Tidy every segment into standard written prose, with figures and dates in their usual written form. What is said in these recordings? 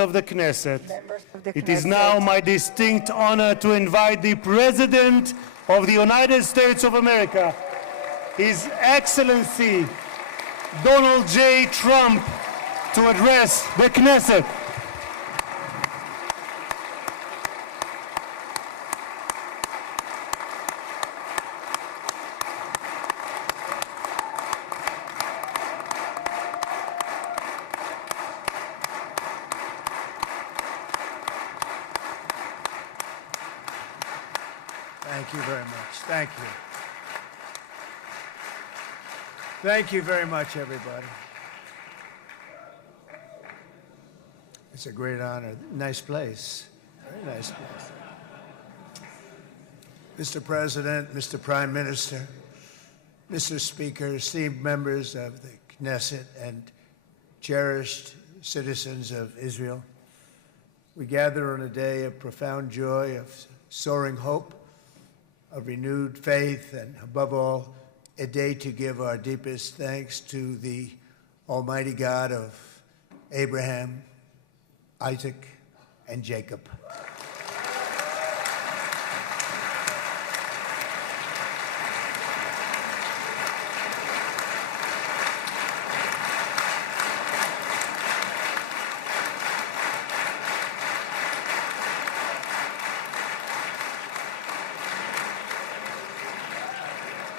of the Knesset, it is now my distinct honor to invite the President of the United States of America, His Excellency Donald J. Trump, to address the Knesset. Thank you very much. Thank you. Thank you very much, everybody. It's a great honor. Nice place. Very nice place. Mr. President, Mr. Prime Minister, Mr. Speaker, esteemed members of the Knesset, and cherished citizens of Israel, we gather on a day of profound joy, of soaring hope, of renewed faith, and above all, a day to give our deepest thanks to the Almighty God of Abraham, Isaac, and Jacob.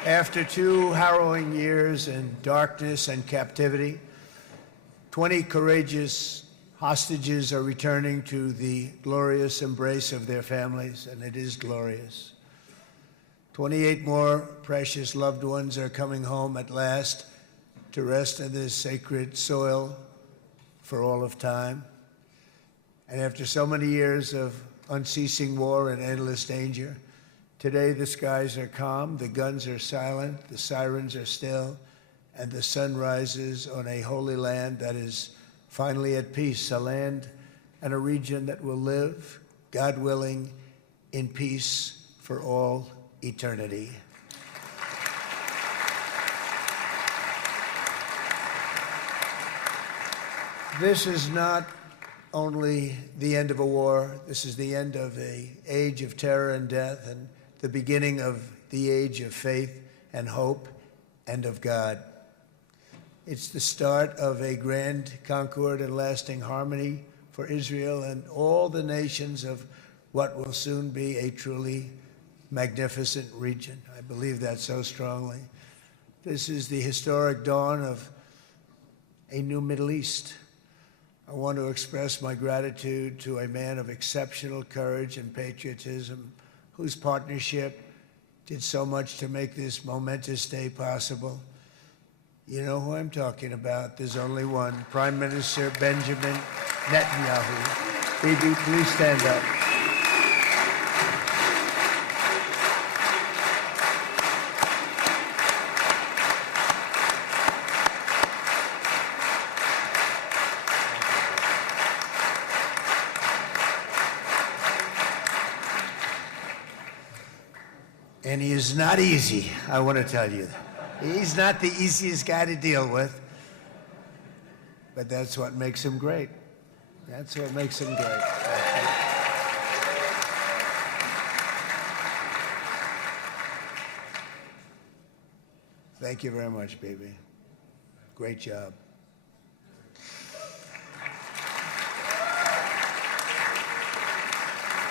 After 2 harrowing years in darkness and captivity, 20 courageous hostages are returning to the glorious embrace of their families, and it is glorious. 28 more precious loved ones are coming home at last to rest in this sacred soil for all of time. And after so many years of unceasing war and endless danger, today the skies are calm, the guns are silent, the sirens are still, and the sun rises on a holy land that is finally at peace, a land and a region that will live, God willing, in peace for all eternity. This is not only the end of a war, this is the end of an age of terror and death, and the beginning of the age of faith and hope and of God. It's the start of a grand concord and lasting harmony for Israel and all the nations of what will soon be a truly magnificent region. I believe that so strongly. This is the historic dawn of a new Middle East. I want to express my gratitude to a man of exceptional courage and patriotism, whose partnership did so much to make this momentous day possible. You know who I'm talking about. There's only one, Prime Minister Benjamin Netanyahu. Bibi, please stand up. And he is not easy, I want to tell you. He's not the easiest guy to deal with, but that's what makes him great. That's what makes him great. Thank you very much, baby. Great job.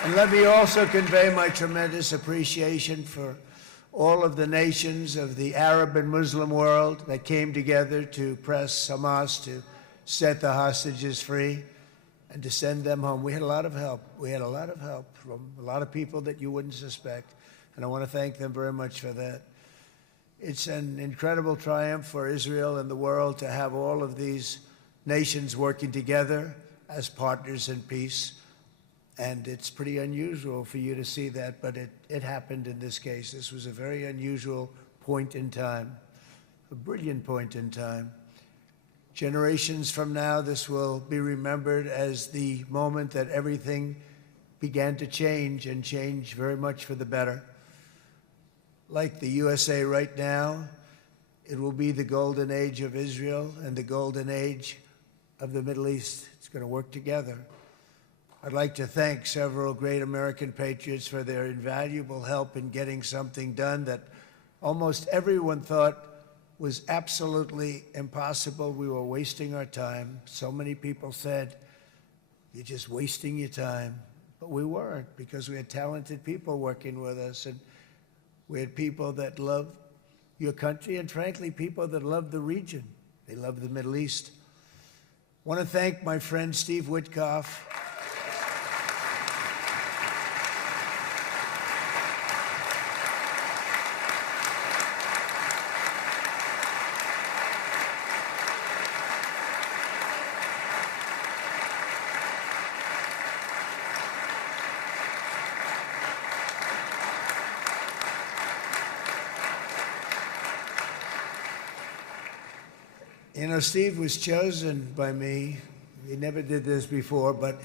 And let me also convey my tremendous appreciation for all of the nations of the Arab and Muslim world that came together to press Hamas to set the hostages free and to send them home. We had a lot of help. We had a lot of help from a lot of people that you wouldn't suspect, and I want to thank them very much for that. It's an incredible triumph for Israel and the world to have all of these nations working together as partners in peace. And it's pretty unusual for you to see that, but it happened in this case. This was a very unusual point in time, a brilliant point in time. Generations from now, this will be remembered as the moment that everything began to change, and change very much for the better. Like the USA right now, it will be the golden age of Israel and the golden age of the Middle East. It's going to work together. I'd like to thank several great American patriots for their invaluable help in getting something done that almost everyone thought was absolutely impossible. We were wasting our time. So many people said, "You're just wasting your time." But we weren't, because we had talented people working with us, and we had people that loved your country, and frankly, people that loved the region. They loved the Middle East. I want to thank my friend Steve Witkoff. You know, Steve was chosen by me. He never did this before, but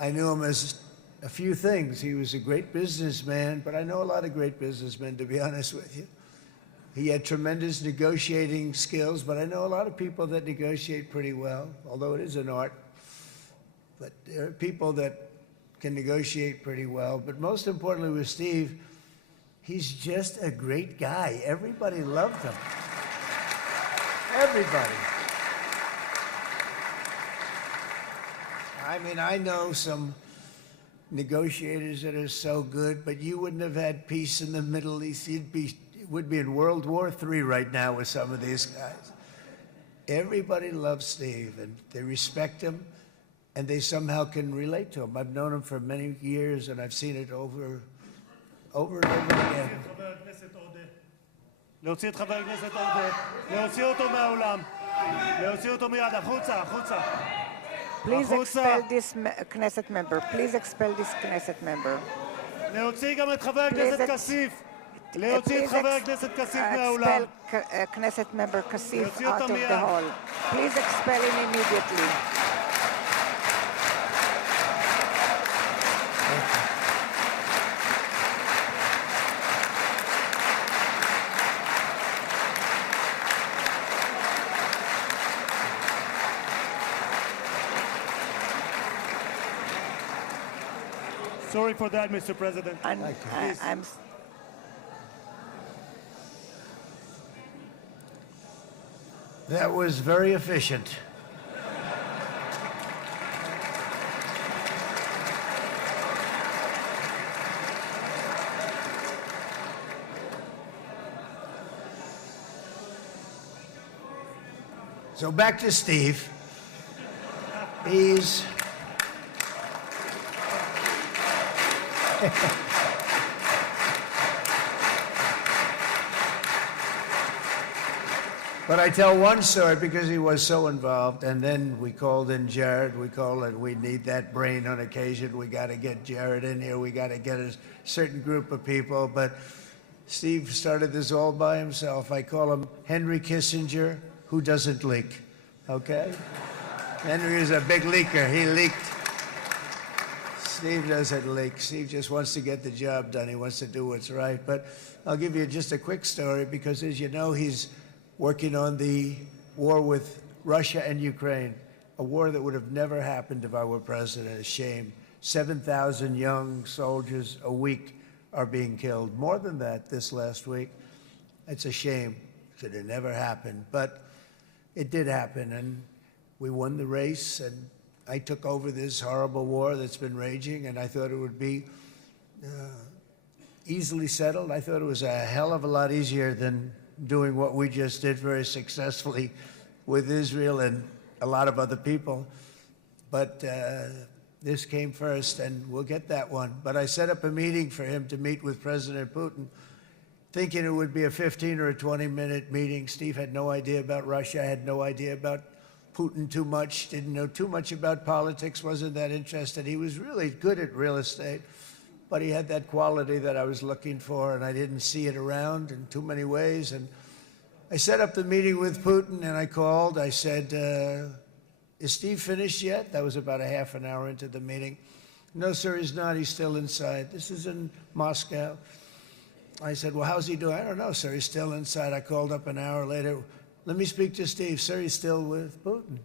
I knew him as a few things. He was a great businessman, but I know a lot of great businessmen, to be honest with you. He had tremendous negotiating skills, but I know a lot of people that negotiate pretty well, although it is an art. But there are people that can negotiate pretty well. But most importantly with Steve, he's just a great guy. Everybody loved him. Everybody. I mean, I know some negotiators that are so good, but you wouldn't have had peace in the Middle East. It would be in World War III right now with some of these guys. Everybody loves Steve, and they respect him, and they somehow can relate to him. I've known him for many years, and I've seen it over and over again. להוציא את חבר הכנסת עודה, להוציא אותו מהאולם, להוציא אותו מיד, החוצה, החוצה. Please expel this Knesset member. Please expel this Knesset member. להוציא גם את חבר הכנסת כסיף. להוציא את חבר הכנסת כסיף מהאולם. Expel Knesset member Kasif out of the hall. Please expel him immediately. Sorry for that, Mr. President. That was very efficient. So back to Steve. He's But I tell one story because he was so involved, and then we called in Jared. We need that brain on occasion. We got to get Jared in here. We got to get a certain group of people. But Steve started this all by himself. I call him Henry Kissinger, who doesn't leak, okay? Henry is a big leaker. He leaked. Steve doesn't leak. Steve just wants to get the job done. He wants to do what's right. But I'll give you just a quick story because, as you know, he's working on the war with Russia and Ukraine, a war that would have never happened if I were president. A shame. 7,000 young soldiers a week are being killed. More than that this last week. It's a shame. It should have never happened. But it did happen, and we won the race, and I took over this horrible war that's been raging, and I thought it would be easily settled. I thought it was a hell of a lot easier than doing what we just did very successfully with Israel and a lot of other people. But this came first, and we'll get that one. But I set up a meeting for him to meet with President Putin, thinking it would be a 15 or a 20-minute meeting. Steve had no idea about Russia, had no idea about Putin too much, didn't know too much about politics, wasn't that interested. He was really good at real estate, but he had that quality that I was looking for, and I didn't see it around in too many ways. And I set up the meeting with Putin, and I called. I said, is Steve finished yet? That was about a half an hour into the meeting. No, sir, he's not. He's still inside. This is in Moscow. I said, well, how's he doing? I don't know, sir. He's still inside. I called up an hour later. Let me speak to Steve. Sir, he's still with Putin.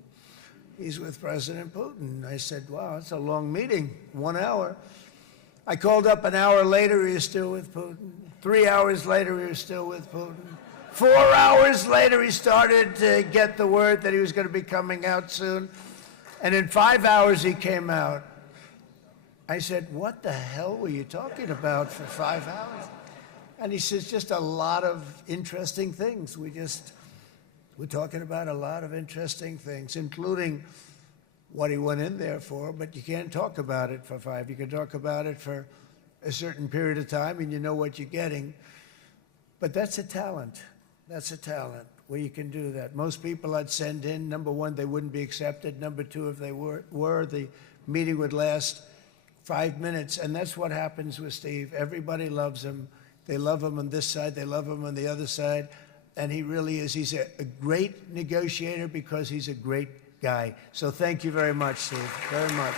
he's with President Putin. I said, wow, that's a long meeting, 1 hour. I called up an hour later, he was still with Putin. 3 hours later, he was still with Putin. 4 hours later, he started to get the word that he was going to be coming out soon. And in 5 hours, he came out. I said, what the hell were you talking about for 5 hours? And he says, just a lot of interesting things. We're talking about a lot of interesting things, including what he went in there for, but you can't talk about it for 5. You can talk about it for a certain period of time, and you know what you're getting. But that's a talent. That's a talent, where you can do that. Most people I'd send in, number one, they wouldn't be accepted. Number two, if they were, the meeting would last 5 minutes, and that's what happens with Steve. Everybody loves him. They love him on this side. They love him on the other side. And he really is. He's a great negotiator because he's a great guy. So thank you very much, Steve, very much.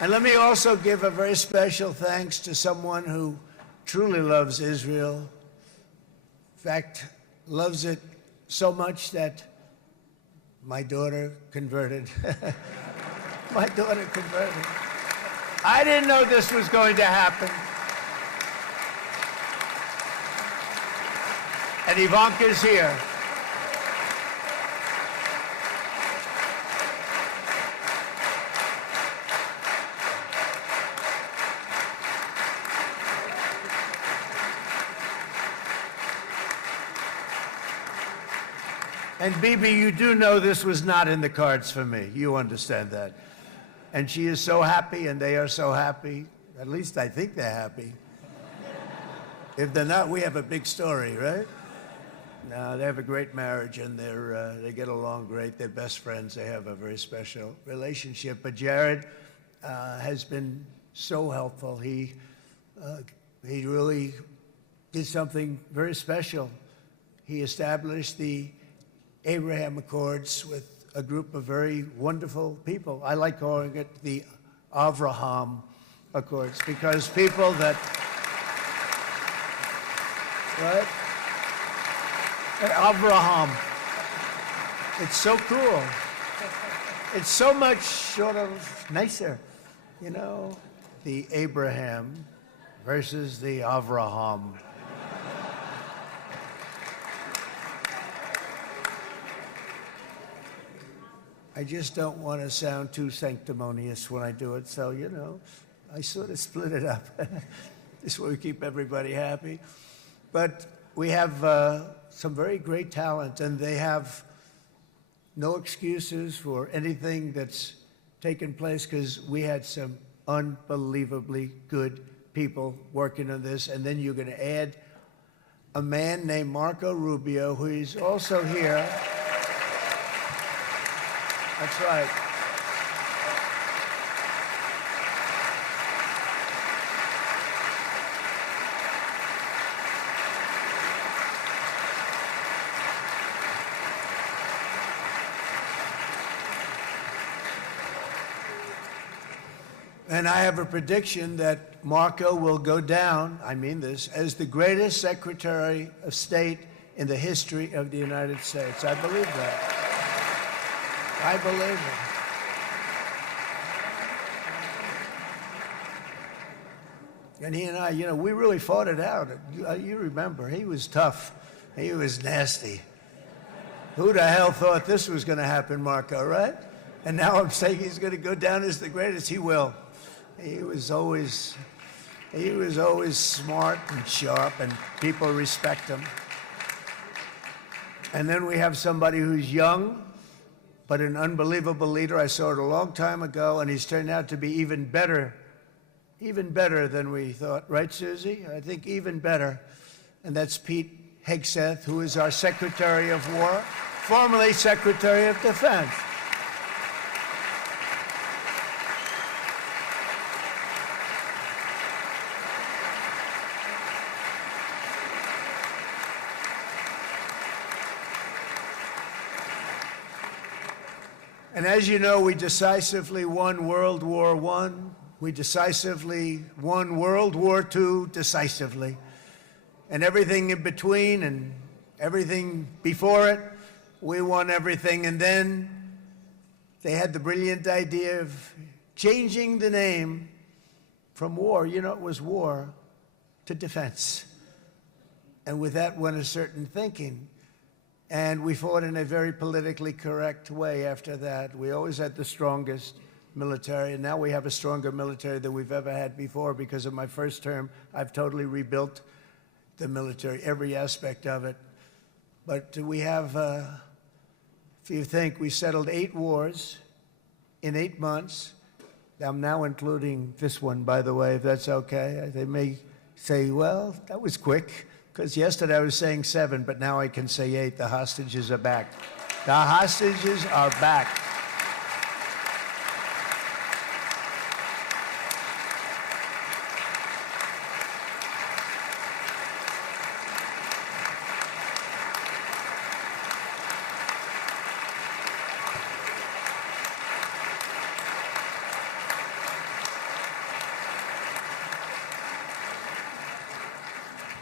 And let me also give a very special thanks to someone who truly loves Israel. In fact, loves it so much that my daughter converted. My daughter converted. I didn't know this was going to happen. And Ivanka's here. And Bibi, you do know this was not in the cards for me. You understand that. And she is so happy, and they are so happy. At least I think they're happy. If they're not, we have a big story, right? No, they have a great marriage, and they get along great. They're best friends. They have a very special relationship. But Jared has been so helpful. He really did something very special. He established the Abraham Accords with a group of very wonderful people. I like calling it the Avraham Accords, because people that, right? Avraham. It's so cool. It's so much sort of nicer, you know? The Abraham versus the Avraham. I just don't want to sound too sanctimonious when I do it, so, you know, I sort of split it up. This way we keep everybody happy. But we have some very great talent, and they have no excuses for anything that's taken place, because we had some unbelievably good people working on this. And then you're going to add a man named Marco Rubio, who is also here. That's right. And I have a prediction that Marco will go down, I mean this, as the greatest Secretary of State in the history of the United States. I believe that. I believe it. And he and I, you know, we really fought it out. You remember, he was tough. He was nasty. Who the hell thought this was going to happen, Marco, right? And now I'm saying he's going to go down as the greatest. He will. He was always smart and sharp, and people respect him. And then we have somebody who's young, but an unbelievable leader. I saw it a long time ago, and he's turned out to be even better than we thought. Right, Susie? I think even better. And that's Pete Hegseth, who is our Secretary of War, formerly Secretary of Defense. And as you know, we decisively won World War I. We decisively won World War II decisively. And everything in between and everything before it, we won everything. And then they had the brilliant idea of changing the name from war, you know, it was war, to defense. And with that went a certain thinking. And we fought in a very politically correct way after that. We always had the strongest military, and now we have a stronger military than we've ever had before. Because of my first term, I've totally rebuilt the military, every aspect of it. But we have, if you think, we settled 8 wars in 8 months. I'm now including this one, by the way, if that's okay. They may say, well, that was quick, because yesterday I was saying 7, but now I can say 8. The hostages are back. The hostages are back.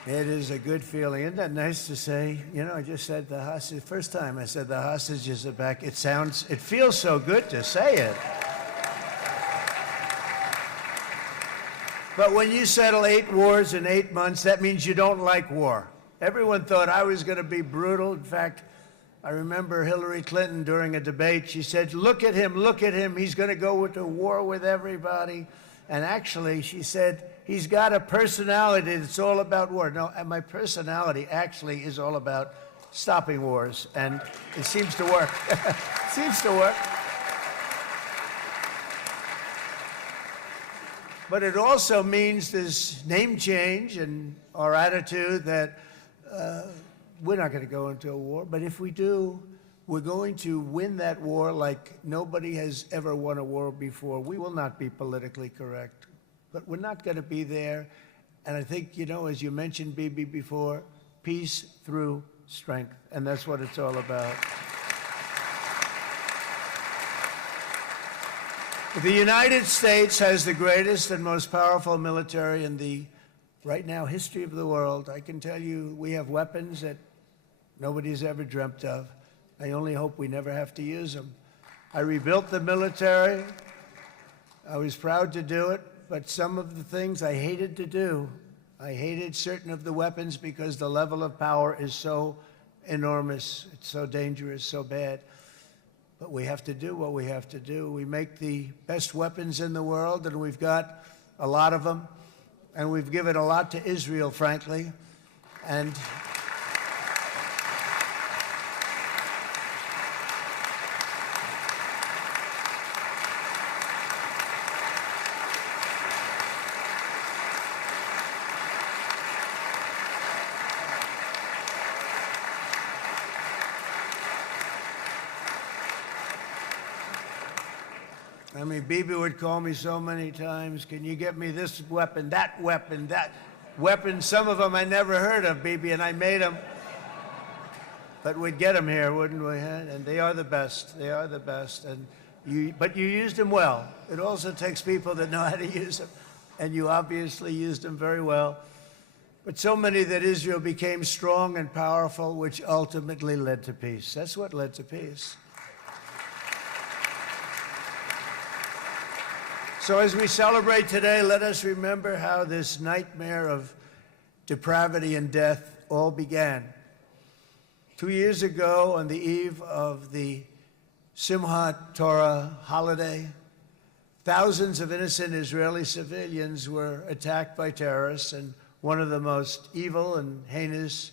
It is a good feeling. Isn't that nice to say? You know, I just said the hostage. First time I said the hostages are back. It feels so good to say it. But when you settle 8 wars in 8 months, that means you don't like war. Everyone thought I was going to be brutal. In fact, I remember Hillary Clinton during a debate, she said, look at him, he's going to go into war with everybody. And actually, she said, he's got a personality that's all about war. No, and my personality actually is all about stopping wars. And it seems to work. It seems to work. But it also means this name change in our attitude that we're not going to go into a war. But if we do, we're going to win that war like nobody has ever won a war before. We will not be politically correct, but we're not going to be there. And I think, you know, as you mentioned, Bibi, before, peace through strength. And that's what it's all about. The United States has the greatest and most powerful military in the, right now, history of the world. I can tell you we have weapons that nobody's ever dreamt of. I only hope we never have to use them. I rebuilt the military. I was proud to do it, but some of the things I hated to do. I hated certain of the weapons because the level of power is so enormous. It's so dangerous, so bad. But we have to do what we have to do. We make the best weapons in the world, and we've got a lot of them. And we've given a lot to Israel, frankly. And I mean, Bibi would call me so many times, can you get me this weapon, that weapon, that weapon? Some of them I never heard of, Bibi, and I made them. But we'd get them here, wouldn't we? And they are the best. They are the best. But you used them well. It also takes people that know how to use them. And you obviously used them very well. But so many that Israel became strong and powerful, which ultimately led to peace. That's what led to peace. So as we celebrate today, let us remember how this nightmare of depravity and death all began. 2 years ago, on the eve of the Simchat Torah holiday, thousands of innocent Israeli civilians were attacked by terrorists, and one of the most evil and heinous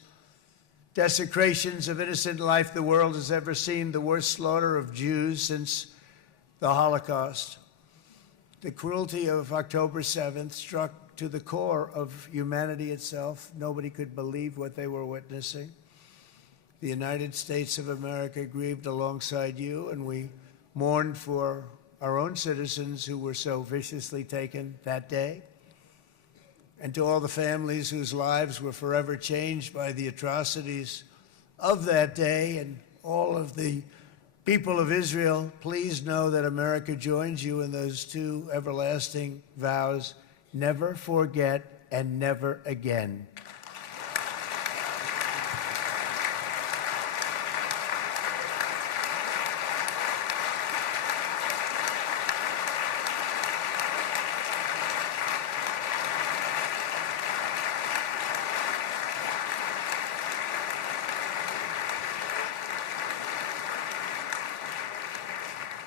desecrations of innocent life the world has ever seen, the worst slaughter of Jews since the Holocaust. The cruelty of October 7th struck to the core of humanity itself. Nobody could believe what they were witnessing. The United States of America grieved alongside you, and we mourned for our own citizens who were so viciously taken that day. And to all the families whose lives were forever changed by the atrocities of that day, and all of the People of Israel, please know that America joins you in those two everlasting vows: never forget and never again.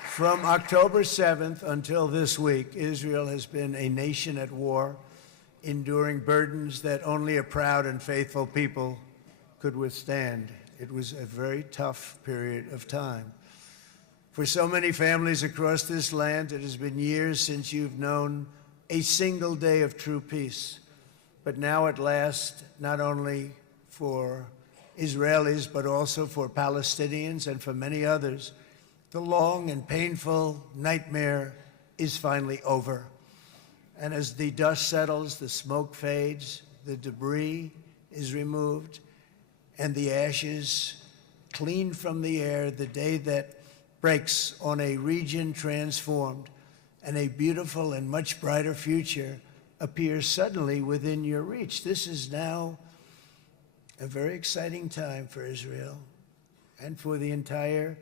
From October 7th until this week, Israel has been a nation at war, enduring burdens that only a proud and faithful people could withstand. It was a very tough period of time. For so many families across this land, it has been years since you've known a single day of true peace. But now at last, not only for Israelis, but also for Palestinians and for many others, the long and painful nightmare is finally over. And as the dust settles, the smoke fades, the debris is removed, and the ashes cleaned from the air, the day that breaks on a region transformed, and a beautiful and much brighter future appears suddenly within your reach. This is now a very exciting time for Israel and for the entire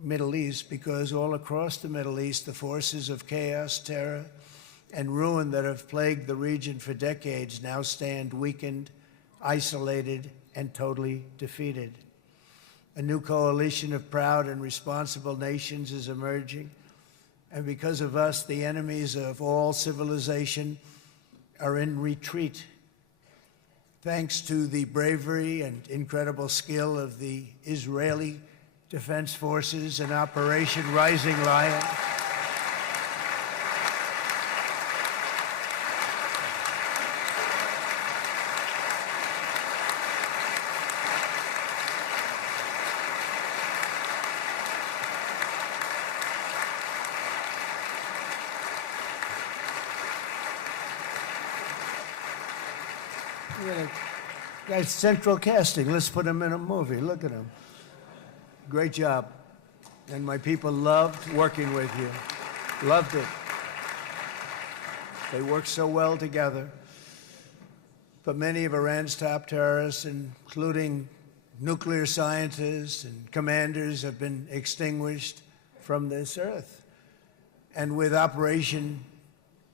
Middle East, because all across the Middle East, the forces of chaos, terror, and ruin that have plagued the region for decades now stand weakened, isolated, and totally defeated. A new coalition of proud and responsible nations is emerging, and because of us, the enemies of all civilization are in retreat. Thanks to the bravery and incredible skill of the Israeli Defense Forces and Operation Rising Lion, Guys, central casting. Let's put him in a movie. Look at him. Great job. And my people loved working with you. Loved it. They worked so well together. But many of Iran's top terrorists, including nuclear scientists and commanders, have been extinguished from this earth. And with Operation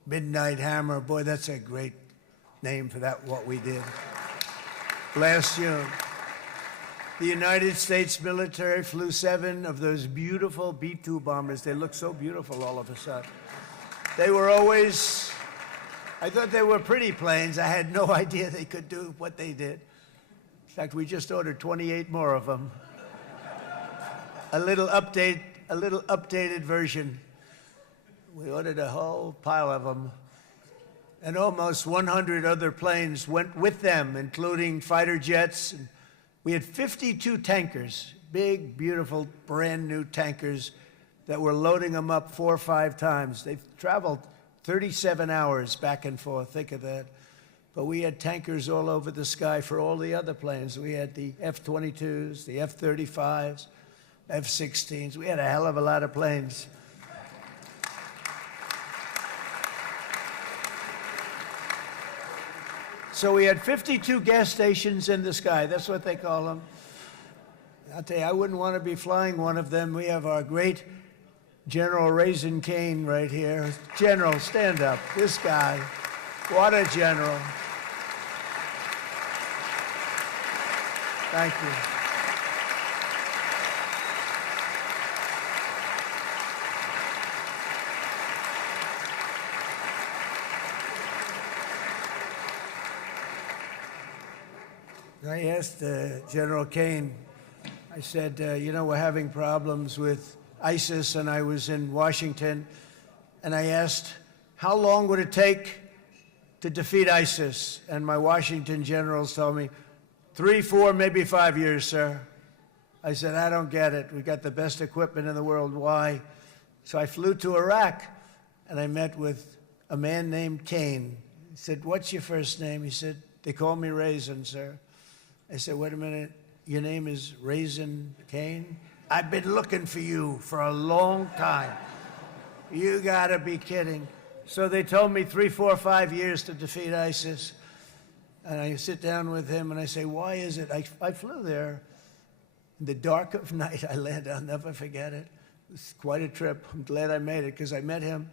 Midnight Hammer, boy, that's a great name for that, what we did. Last June, the United States military flew 7 of those beautiful B-2 bombers. They look so beautiful all of a sudden. They were always, I thought they were pretty planes. I had no idea they could do what they did. In fact, we just ordered 28 more of them. A little updated version. We ordered a whole pile of them. And almost 100 other planes went with them, including fighter jets. And we had 52 tankers, big, beautiful, brand new tankers that were loading them up 4 or 5 times. They've traveled 37 hours back and forth. Think of that. But we had tankers all over the sky for all the other planes. We had the F-22s, the F-35s, F-16s. We had a hell of a lot of planes. So we had 52 gas stations in the sky. That's what they call them. I'll tell you, I wouldn't want to be flying one of them. We have our great General Raisin Cain right here. General, stand up. This guy. What a general. Thank you. I asked General Cain, I said, you know, we're having problems with ISIS, and I was in Washington, and I asked, how long would it take to defeat ISIS? And my Washington generals told me, 3, 4, maybe 5 years, sir. I said, I don't get it. We've got the best equipment in the world. Why? So I flew to Iraq, and I met with a man named Cain. He said, what's your first name? He said, they call me Raisin, sir. I said, wait a minute, your name is Raisin Cain? I've been looking for you for a long time. You gotta be kidding. So they told me 3, 4, 5 years to defeat ISIS. And I sit down with him and I say, why is it? I flew there in the dark of night. I landed, I'll never forget it. It was quite a trip. I'm glad I made it because I met him.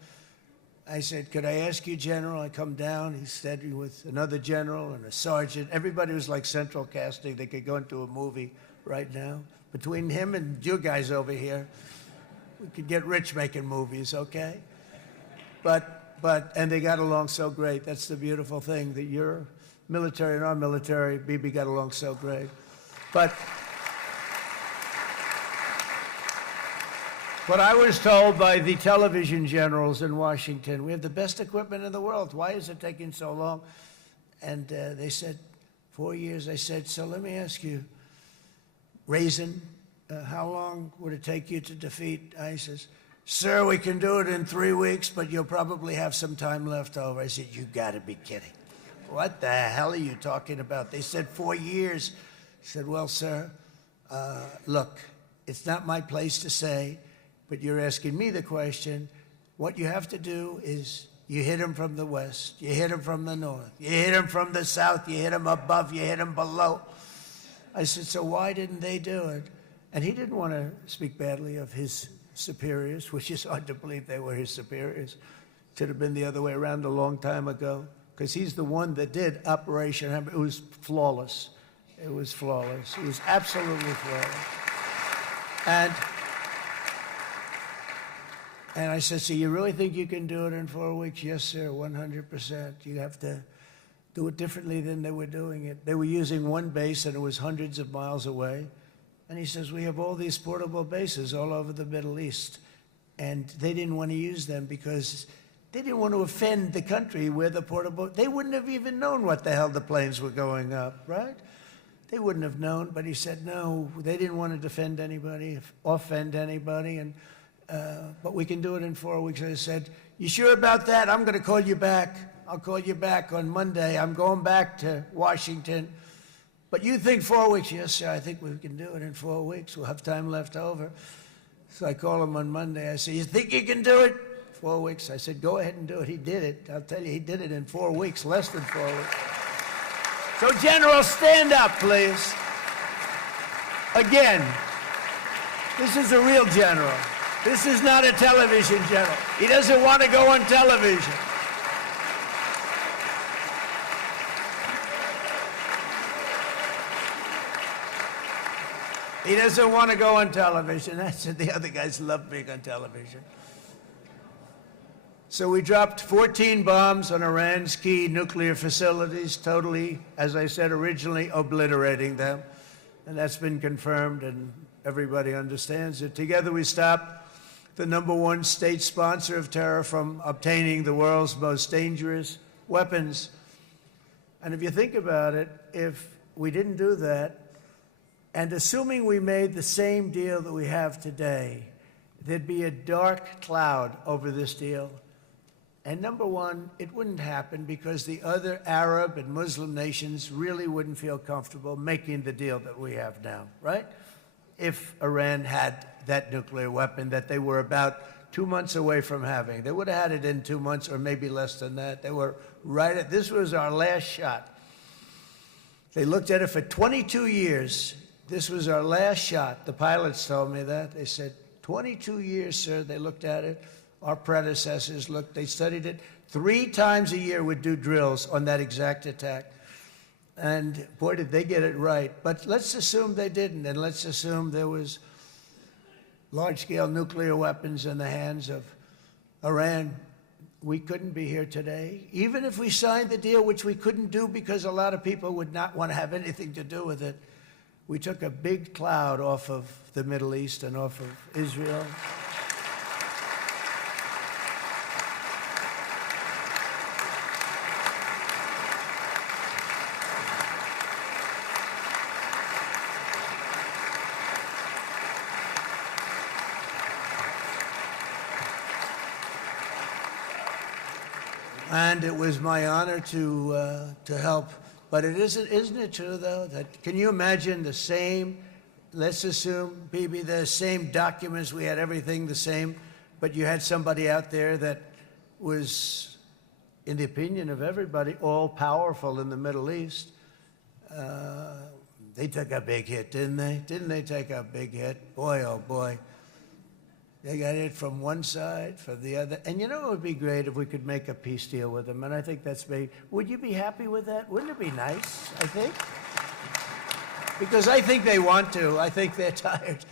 I said, could I ask you, General? I come down. He's standing with another general and a sergeant. Everybody was like central casting. They could go into a movie right now. Between him and you guys over here, we could get rich making movies, okay? And they got along so great. That's the beautiful thing, that your military and our military, Bibi, got along so great. But I was told by the television generals in Washington, we have the best equipment in the world. Why is it taking so long? And they said, 4 years. I said, so let me ask you, Raisin, how long would it take you to defeat ISIS? Sir, we can do it in 3 weeks, but you'll probably have some time left over. I said, you gotta be kidding. What the hell are you talking about? They said 4 years. I said, well, sir, look, it's not my place to say, but you're asking me the question. What you have to do is you hit him from the west, you hit him from the north, you hit him from the south, you hit him above, you hit him below. I said, so why didn't they do it? And he didn't want to speak badly of his superiors, which is hard to believe they were his superiors. It should have been the other way around a long time ago, because he's the one that did Operation Hammer. It was flawless. It was flawless. It was absolutely flawless. And I said, so you really think you can do it in 4 weeks? Yes, sir, 100%. You have to do it differently than they were doing it. They were using one base, and it was hundreds of miles away. And he says, we have all these portable bases all over the Middle East. And they didn't want to use them because they didn't want to offend the country where the portable, they wouldn't have even known what the hell the planes were going up, right? They wouldn't have known, but he said, no, they didn't want to defend anybody, offend anybody, but we can do it in 4 weeks. I said, you sure about that? I'm going to call you back. I'll call you back on Monday. I'm going back to Washington. But you think 4 weeks? Yes, sir, I think we can do it in 4 weeks. We'll have time left over. So I call him on Monday. I said, you think you can do it? 4 weeks. I said, go ahead and do it. He did it. I'll tell you, he did it in 4 weeks, less than 4 weeks. So, General, stand up, please. Again, this is a real general. This is not a television general. He doesn't want to go on television. He doesn't want to go on television. That's it. The other guys love being on television. So we dropped 14 bombs on Iran's key nuclear facilities, totally, as I said originally, obliterating them. And that's been confirmed, and everybody understands it. Together we stopped the #1 state sponsor of terror from obtaining the world's most dangerous weapons. And if you think about it, if we didn't do that, and assuming we made the same deal that we have today, there'd be a dark cloud over this deal. And #1, it wouldn't happen because the other Arab and Muslim nations really wouldn't feel comfortable making the deal that we have now, right? If Iran had that nuclear weapon that they were about 2 months away from having. They would have had it in 2 months or maybe less than that. They were right at, this was our last shot. They looked at it for 22 years. This was our last shot. The pilots told me that. They said, 22 years, sir. They looked at it. Our predecessors looked, they studied it. 3 times a year would do drills on that exact attack. And boy, did they get it right. But let's assume they didn't, and let's assume there was large-scale nuclear weapons in the hands of Iran. We couldn't be here today. Even if we signed the deal, which we couldn't do because a lot of people would not want to have anything to do with it, we took a big cloud off of the Middle East and off of Israel. And it was my honor to help. But it isn't it true, though, that can you imagine the same let's assume, Bibi, the same documents, we had everything the same, but you had somebody out there that was, in the opinion of everybody, all-powerful in the Middle East. They took a big hit, didn't they? Didn't they take a big hit? Boy, oh boy. They got hit from one side, from the other. And you know, it would be great if we could make a peace deal with them. And I think that's maybe, would you be happy with that? Wouldn't it be nice, I think? Because I think they want to. I think they're tired.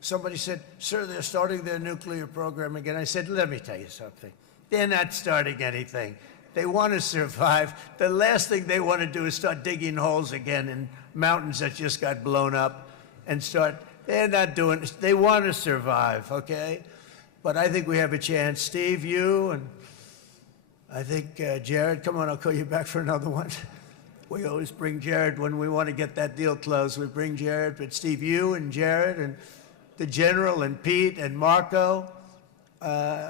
Somebody said, sir, they're starting their nuclear program again. I said, let me tell you something. They're not starting anything. They want to survive. The last thing they want to do is start digging holes again in mountains that just got blown up and start. They're not doing this. They want to survive, okay? But I think we have a chance. Steve, you, and I think Jared, come on, I'll call you back for another one. We always bring Jared when we want to get that deal closed. We bring Jared, but Steve, you and Jared and the General and Pete and Marco,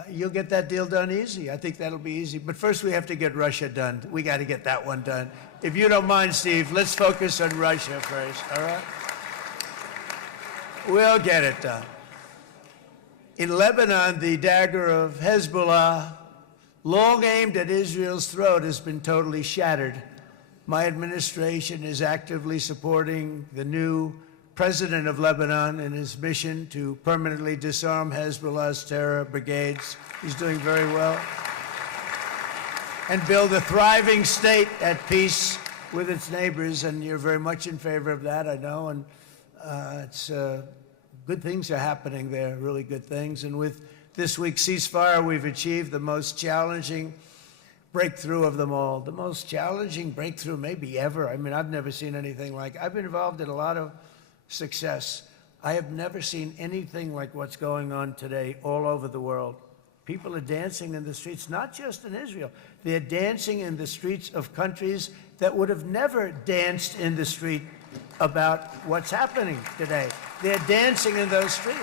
you'll get that deal done easy. I think that'll be easy. But first we have to get Russia done. We got to get that one done. If you don't mind, Steve, let's focus on Russia first, all right? We'll get it done. In Lebanon, the dagger of Hezbollah, long aimed at Israel's throat, has been totally shattered. My administration is actively supporting the new president of Lebanon in his mission to permanently disarm Hezbollah's terror brigades. He's doing very well. And build a thriving state at peace with its neighbors. And you're very much in favor of that, I know. And good things are happening there, really good things. And with this week's ceasefire, we've achieved the most challenging breakthrough of them all. The most challenging breakthrough maybe ever. I mean, I've never seen anything like. I've been involved in a lot of success. I have never seen anything like what's going on today all over the world. People are dancing in the streets, not just in Israel. They're dancing in the streets of countries that would have never danced in the street about what's happening today. They're dancing in those streets.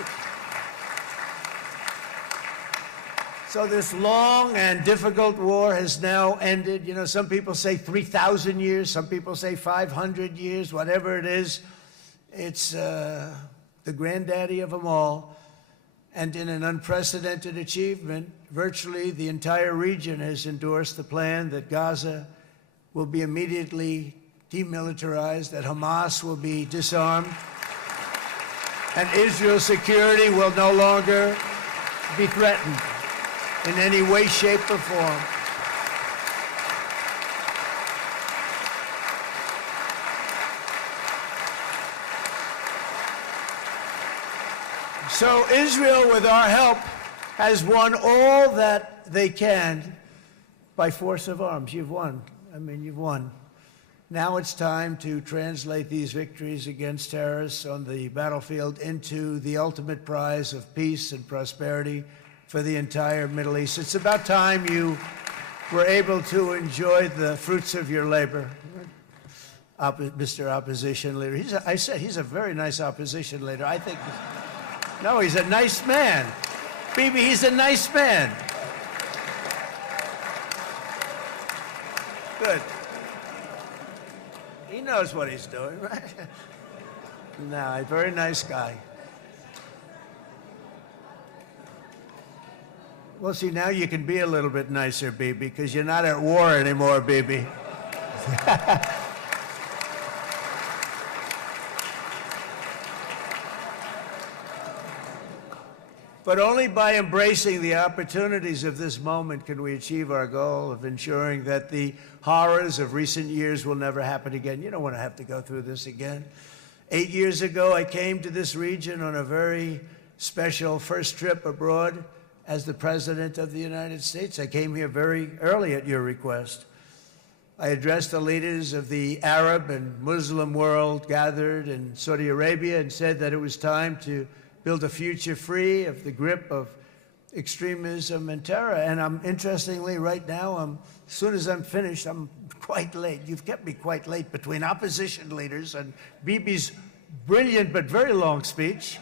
So this long and difficult war has now ended. You know, some people say 3,000 years, some people say 500 years, whatever it is. It's the granddaddy of them all. And in an unprecedented achievement, virtually the entire region has endorsed the plan that Gaza will be immediately demilitarized, that Hamas will be disarmed, and Israel's security will no longer be threatened in any way, shape, or form. So Israel, with our help, has won all that they can by force of arms. You've won. I mean, you've won. Now it's time to translate these victories against terrorists on the battlefield into the ultimate prize of peace and prosperity for the entire Middle East. It's about time you were able to enjoy the fruits of your labor. Mr. Opposition Leader. I said he's a very nice opposition leader. I think, no, he's a nice man. Bibi, he's a nice man. Good. He knows what he's doing, right? No, a very nice guy. Well, see, now you can be a little bit nicer, Bibi, because you're not at war anymore, Bibi. But only by embracing the opportunities of this moment can we achieve our goal of ensuring that the horrors of recent years will never happen again. You don't want to have to go through this again. 8 years ago, I came to this region on a very special first trip abroad as the President of the United States. I came here very early at your request. I addressed the leaders of the Arab and Muslim world gathered in Saudi Arabia and said that it was time to build a future free of the grip of extremism and terror. And interestingly, right now, as soon as I'm finished, I'm quite late. You've kept me quite late between opposition leaders and Bibi's brilliant but very long speech.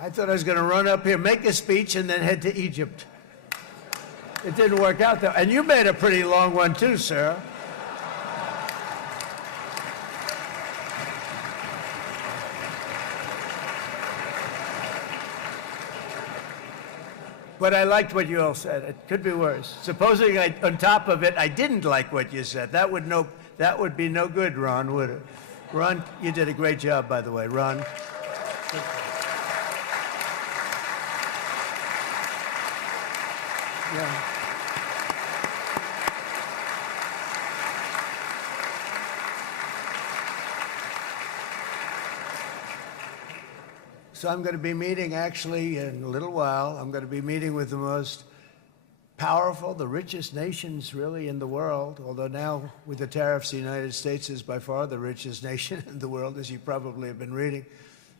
I thought I was going to run up here, make a speech, and then head to Egypt. It didn't work out, though. And you made a pretty long one, too, sir. But I liked what you all said. It could be worse. Supposing on top of it, I didn't like what you said. That would be no good, Ron, would it? Ron, you did a great job, by the way, Ron. Yeah. So I'm going to be meeting, actually, in a little while, I'm going to be meeting with the most powerful, the richest nations, really, in the world, although now, with the tariffs, the United States is by far the richest nation in the world, as you probably have been reading.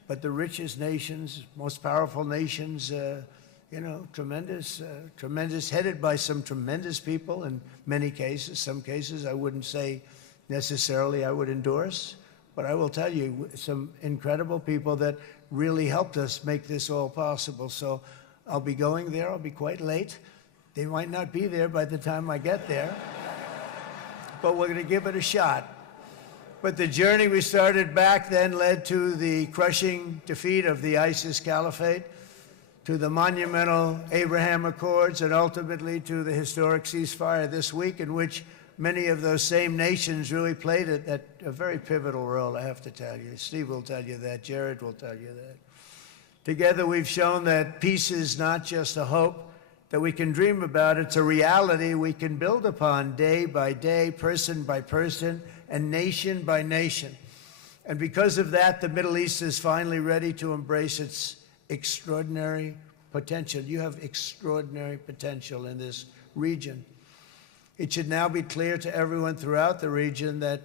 But the richest nations, most powerful nations, you know, tremendous, headed by some tremendous people in many cases. Some cases I wouldn't say necessarily I would endorse, but I will tell you, some incredible people that really helped us make this all possible. So I'll be going there. I'll be quite late. They might not be there by the time I get there, but we're going to give it a shot. But the journey we started back then led to the crushing defeat of the ISIS caliphate, to the monumental Abraham Accords, and ultimately to the historic ceasefire this week, in which many of those same nations really played a very pivotal role, I have to tell you. Steve will tell you that. Jared will tell you that. Together, we've shown that peace is not just a hope that we can dream about. It's a reality we can build upon day by day, person by person, and nation by nation. And because of that, the Middle East is finally ready to embrace its extraordinary potential. You have extraordinary potential in this region. It should now be clear to everyone throughout the region that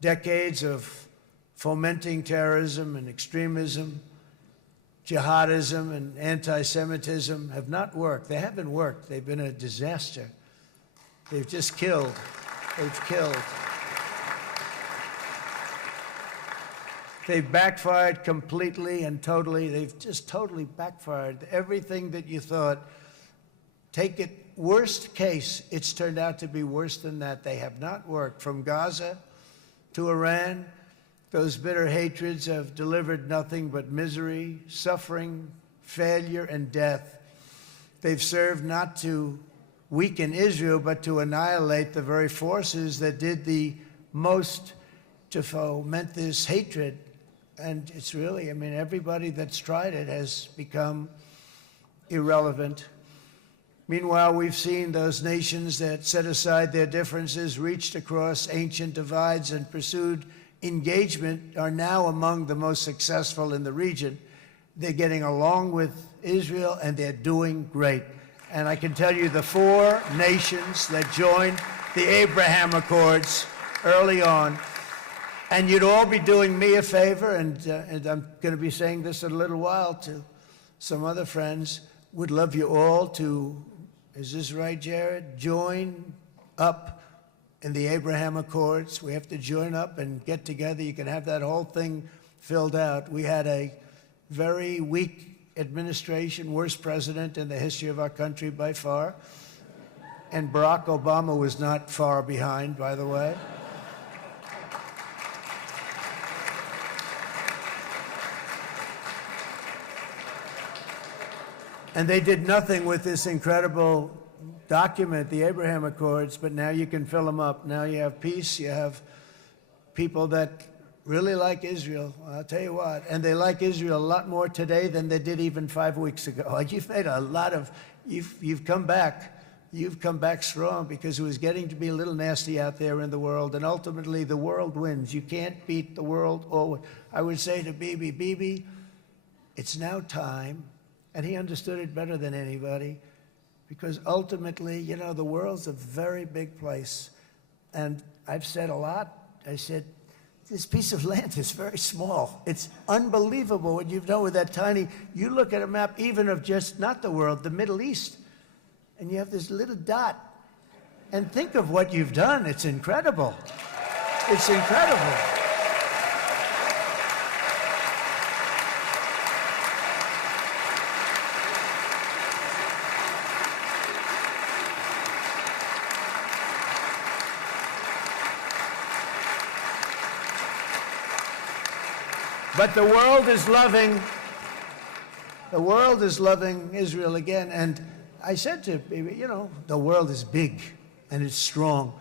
decades of fomenting terrorism and extremism, jihadism and anti-Semitism have not worked. They haven't worked. They've been a disaster. They've just killed. They've killed. They've backfired completely and totally. They've just totally backfired. Everything that you thought, take it worst case, it's turned out to be worse than that. They have not worked. From Gaza to Iran, those bitter hatreds have delivered nothing but misery, suffering, failure, and death. They've served not to weaken Israel, but to annihilate the very forces that did the most to foment this hatred. And it's really, I mean, everybody that's tried it has become irrelevant. Meanwhile, we've seen those nations that set aside their differences, reached across ancient divides, and pursued engagement are now among the most successful in the region. They're getting along with Israel, and they're doing great. And I can tell you the 4 nations that joined the Abraham Accords early on, and you'd all be doing me a favor, and I'm going to be saying this in a little while to some other friends, would love you all to, is this right, Jared? Join up in the Abraham Accords. We have to join up and get together. You can have that whole thing filled out. We had a very weak administration, worst president in the history of our country by far. And Barack Obama was not far behind, by the way. And they did nothing with this incredible document, the Abraham Accords, but now you can fill them up. Now you have peace, you have people that really like Israel. I'll tell you what, and they like Israel a lot more today than they did even 5 weeks ago. You've made a lot of, you've come back. You've come back strong, because it was getting to be a little nasty out there in the world, and ultimately the world wins. You can't beat the world. Or I would say to Bibi, it's now time. And he understood it better than anybody, because ultimately, you know, the world's a very big place. And I've said a lot. I said, this piece of land is very small. It's unbelievable what you've done with that tiny, you look at a map even of just, not the world, the Middle East, and you have this little dot. And think of what you've done. It's incredible. It's incredible. But the world is loving Israel again. And I said to Bibi, you know, the world is big and it's strong.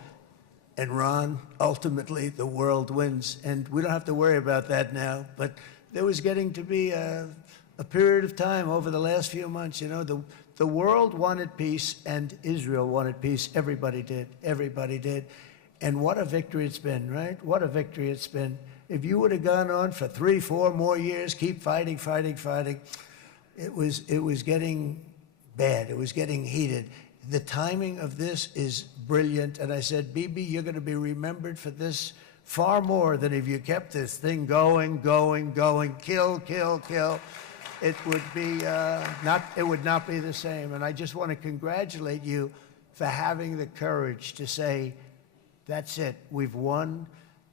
And Ron, ultimately, the world wins. And we don't have to worry about that now. But there was getting to be a period of time over the last few months, you know, the world wanted peace and Israel wanted peace. Everybody did. Everybody did. And what a victory it's been, right? What a victory it's been. If you would have gone on for 3, 4 more years, keep fighting, it was getting bad. It was getting heated. The timing of this is brilliant. And I said, Bibi, you're going to be remembered for this far more than if you kept this thing going, kill. It would be it would not be the same. And I just want to congratulate you for having the courage to say, that's it, we've won,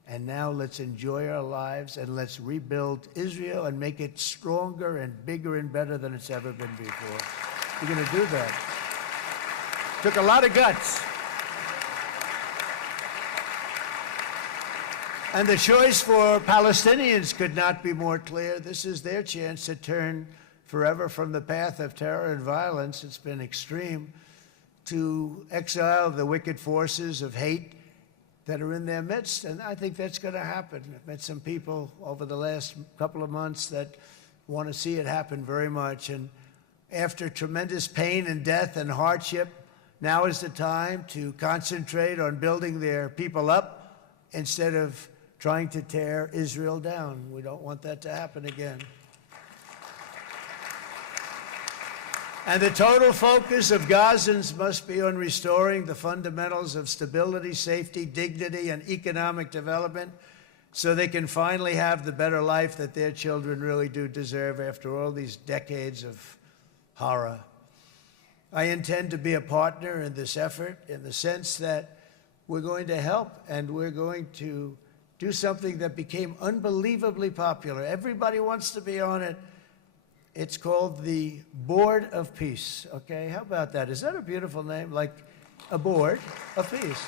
and now let's enjoy our lives and let's rebuild Israel and make it stronger and bigger and better than it's ever been before. We're going to do that. Took a lot of guts. And the choice for Palestinians could not be more clear. This is their chance to turn forever from the path of terror and violence. It's been extreme, to exile the wicked forces of hate that are in their midst. And I think that's going to happen. I've met some people over the last couple of months that want to see it happen very much. And after tremendous pain and death and hardship, now is the time to concentrate on building their people up instead of trying to tear Israel down. We don't want that to happen again. And the total focus of Gazans must be on restoring the fundamentals of stability, safety, dignity, and economic development so they can finally have the better life that their children really do deserve after all these decades of horror. I intend to be a partner in this effort in the sense that we're going to help and we're going to do something that became unbelievably popular. Everybody wants to be on it. It's called the Board of Peace, okay? How about that? Is that a beautiful name? Like a board of peace.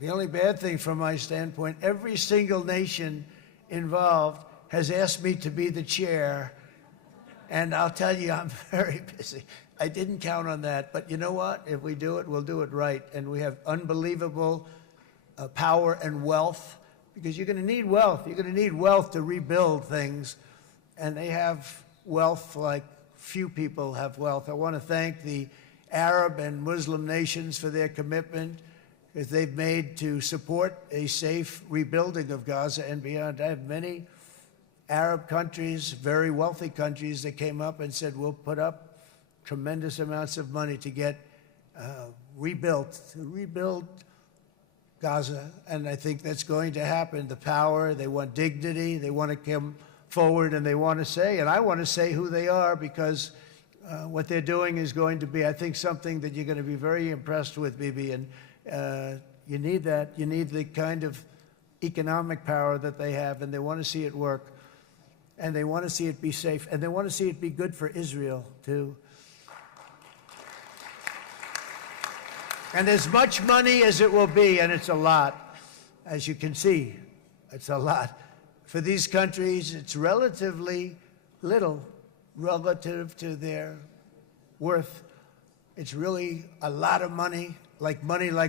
The only bad thing from my standpoint, every single nation involved has asked me to be the chair, and I'll tell you, I'm very busy. I didn't count on that, but you know what? If we do it, we'll do it right, and we have unbelievable power and wealth, because you're going to need wealth. You're going to need wealth to rebuild things, and they have wealth like few people have wealth. I want to thank the Arab and Muslim nations for their commitment that they've made to support a safe rebuilding of Gaza and beyond. I have many Arab countries, very wealthy countries, that came up and said, we'll put up tremendous amounts of money to get rebuild Gaza, and I think that's going to happen. The power, they want dignity, they want to come forward, and they want to say, and I want to say who they are, because what they're doing is going to be, I think, something that you're going to be very impressed with, Bibi, and you need that. You need the kind of economic power that they have, and they want to see it work, and they want to see it be safe, and they want to see it be good for Israel, too. And as much money as it will be, and it's a lot, as you can see, it's a lot. For these countries, it's relatively little relative to their worth. It's really a lot of money like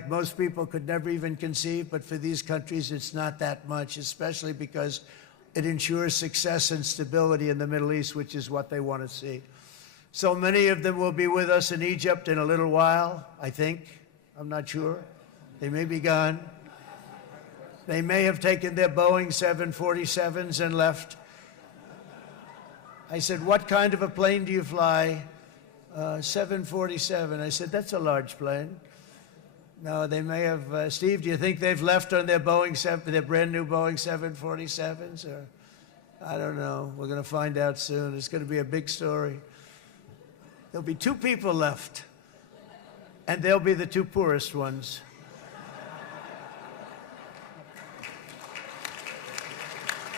most people could never even conceive, but for these countries, it's not that much, especially because it ensures success and stability in the Middle East, which is what they want to see. So many of them will be with us in Egypt in a little while, I think. I'm not sure. They may be gone. They may have taken their Boeing 747s and left. I said, what kind of a plane do you fly? 747. I said, that's a large plane. No, they may have. Steve, do you think they've left on their their brand new Boeing 747s? Or I don't know. We're going to find out soon. It's going to be a big story. There'll be 2 people left. And they'll be the 2 poorest ones.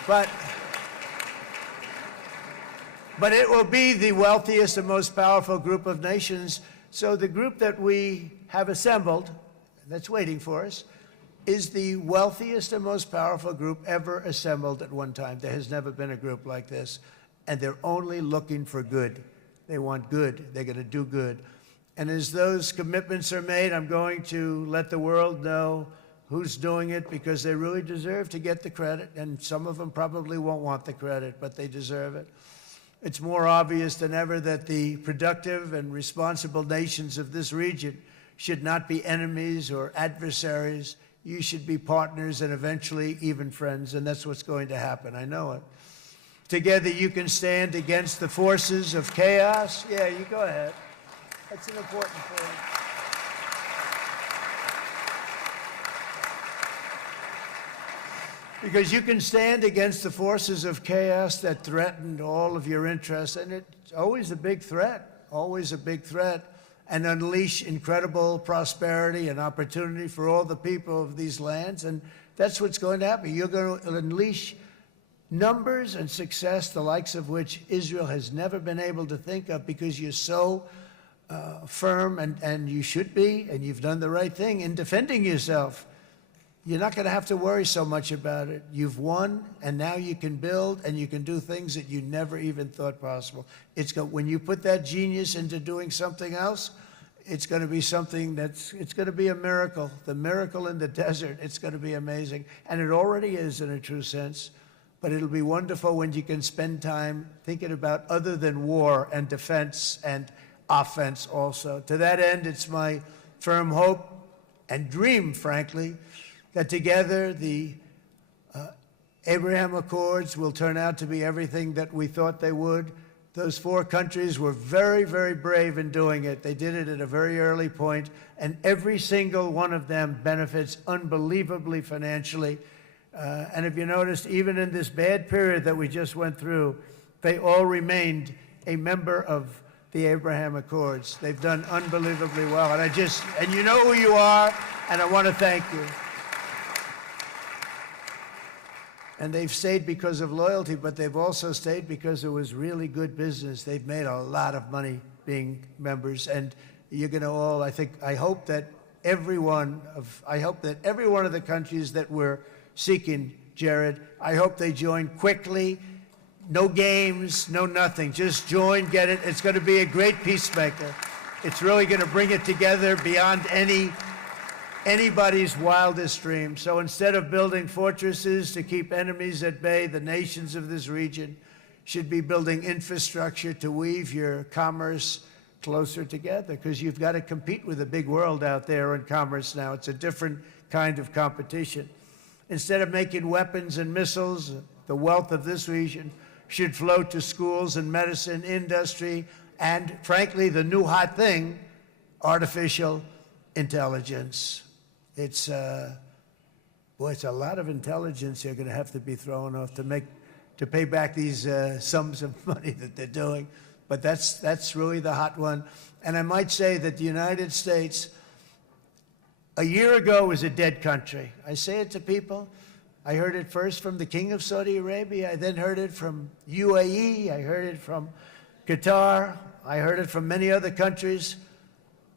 But it will be the wealthiest and most powerful group of nations. So the group that we have assembled, that's waiting for us, is the wealthiest and most powerful group ever assembled at one time. There has never been a group like this. And they're only looking for good. They want good. They're going to do good. And as those commitments are made, I'm going to let the world know who's doing it, because they really deserve to get the credit. And some of them probably won't want the credit, but they deserve it. It's more obvious than ever that the productive and responsible nations of this region should not be enemies or adversaries. You should be partners and eventually even friends, and that's what's going to happen. I know it. Together you can stand against the forces of chaos. Yeah, you go ahead. That's an important point. Because you can stand against the forces of chaos that threaten all of your interests, and it's always a big threat, and unleash incredible prosperity and opportunity for all the people of these lands, and that's what's going to happen. You're going to unleash numbers and success, the likes of which Israel has never been able to think of, because you're so firm, and you should be, and you've done the right thing in defending yourself. You're not going to have to worry so much about it. You've won, and now you can build, and you can do things that you never even thought possible. When you put that genius into doing something else, it's going to be something it's going to be a miracle. The miracle in the desert, it's going to be amazing. And it already is in a true sense. But it'll be wonderful when you can spend time thinking about other than war and defense and offense also. To that end, it's my firm hope and dream, frankly, that together the Abraham Accords will turn out to be everything that we thought they would. Those 4 countries were very, very brave in doing it. They did it at a very early point, and every single one of them benefits unbelievably financially. And if you noticed, even in this bad period that we just went through, they all remained a member of the Abraham Accords. They've done unbelievably well. And you know who you are, and I want to thank you. And they've stayed because of loyalty, but they've also stayed because it was really good business. They've made a lot of money being members, and you're going to all, I hope that every one of the countries that we're seeking, Jared, I hope they join quickly. No games, no nothing. Just join, get it. It's going to be a great peacemaker. It's really going to bring it together beyond anybody's wildest dream. So instead of building fortresses to keep enemies at bay, the nations of this region should be building infrastructure to weave your commerce closer together, because you've got to compete with the big world out there in commerce now. It's a different kind of competition. Instead of making weapons and missiles, the wealth of this region should flow to schools and medicine, industry, and frankly, the new hot thing, artificial intelligence. It's a lot of intelligence they're going to have to be thrown off to pay back these sums of money that they're doing. But that's really the hot one. And I might say that the United States, a year ago, was a dead country. I say it to people. I heard it first from the King of Saudi Arabia. I then heard it from UAE. I heard it from Qatar. I heard it from many other countries.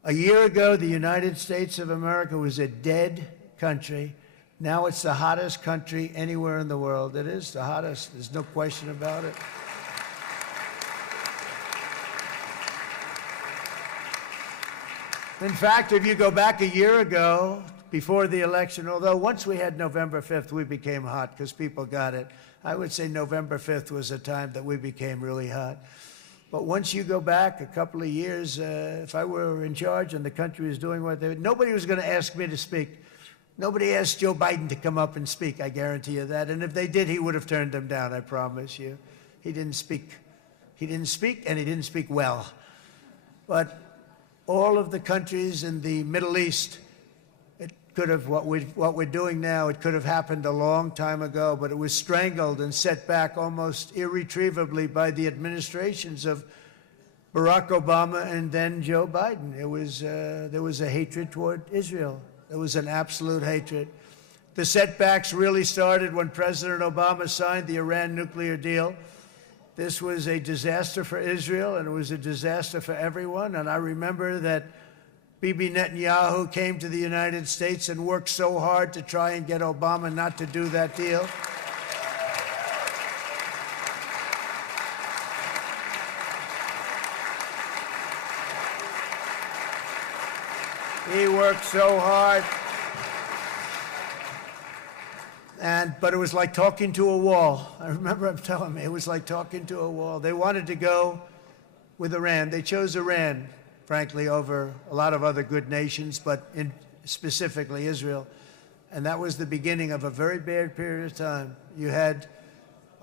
A year ago, the United States of America was a dead country. Now it's the hottest country anywhere in the world. It is the hottest. There's no question about it. In fact, if you go back a year ago, before the election, although once we had November 5th, we became hot because people got it. I would say November 5th was a time that we became really hot. But once you go back a couple of years, if I were in charge and the country was doing what they were, nobody was going to ask me to speak. Nobody asked Joe Biden to come up and speak, I guarantee you that. And if they did, he would have turned them down, I promise you. He didn't speak. He didn't speak, and he didn't speak well. But all of the countries in the Middle East, it could have, what we're doing now, it could have happened a long time ago, but it was strangled and set back almost irretrievably by the administrations of Barack Obama and then Joe Biden. There was a hatred toward Israel. There was an absolute hatred. The setbacks really started when President Obama signed the Iran nuclear deal. This was a disaster for Israel, and it was a disaster for everyone. And I remember that Bibi Netanyahu came to the United States and worked so hard to try and get Obama not to do that deal. He worked so hard. But it was like talking to a wall. I remember him telling me it was like talking to a wall. They wanted to go with Iran. They chose Iran, frankly, over a lot of other good nations, but specifically Israel. And that was the beginning of a very bad period of time. You had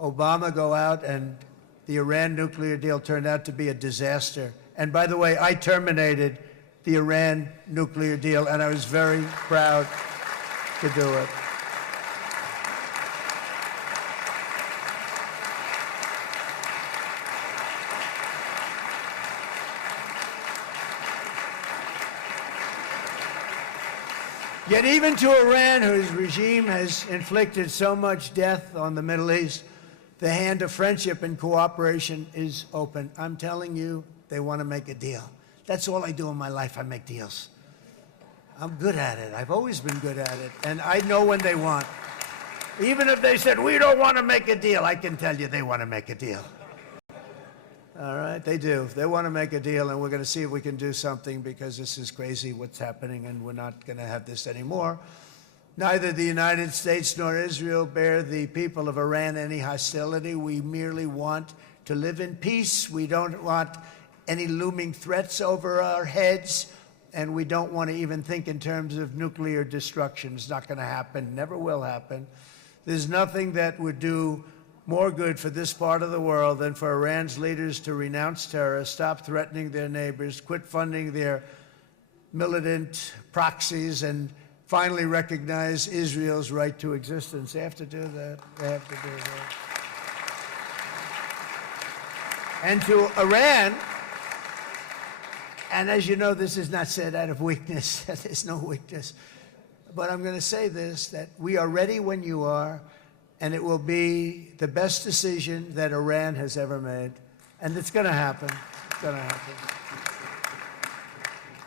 Obama go out, and the Iran nuclear deal turned out to be a disaster. And by the way, I terminated the Iran nuclear deal, and I was very proud to do it. Yet even to Iran, whose regime has inflicted so much death on the Middle East, the hand of friendship and cooperation is open. I'm telling you, they want to make a deal. That's all I do in my life. I make deals. I'm good at it. I've always been good at it. And I know when they want. Even if they said, we don't want to make a deal, I can tell you they want to make a deal. All right, they do. They want to make a deal, and we're going to see if we can do something, because this is crazy what's happening, and we're not going to have this anymore. Neither the United States nor Israel bear the people of Iran any hostility. We merely want to live in peace. We don't want any looming threats over our heads, and we don't want to even think in terms of nuclear destruction. It's not going to happen, never will happen. There's nothing that would do more good for this part of the world than for Iran's leaders to renounce terror, stop threatening their neighbors, quit funding their militant proxies, and finally recognize Israel's right to existence. They have to do that. They have to do that. And to Iran, and as you know, this is not said out of weakness. There's no weakness. But I'm going to say this, that we are ready when you are, and it will be the best decision that Iran has ever made. And it's going to happen. It's going to happen.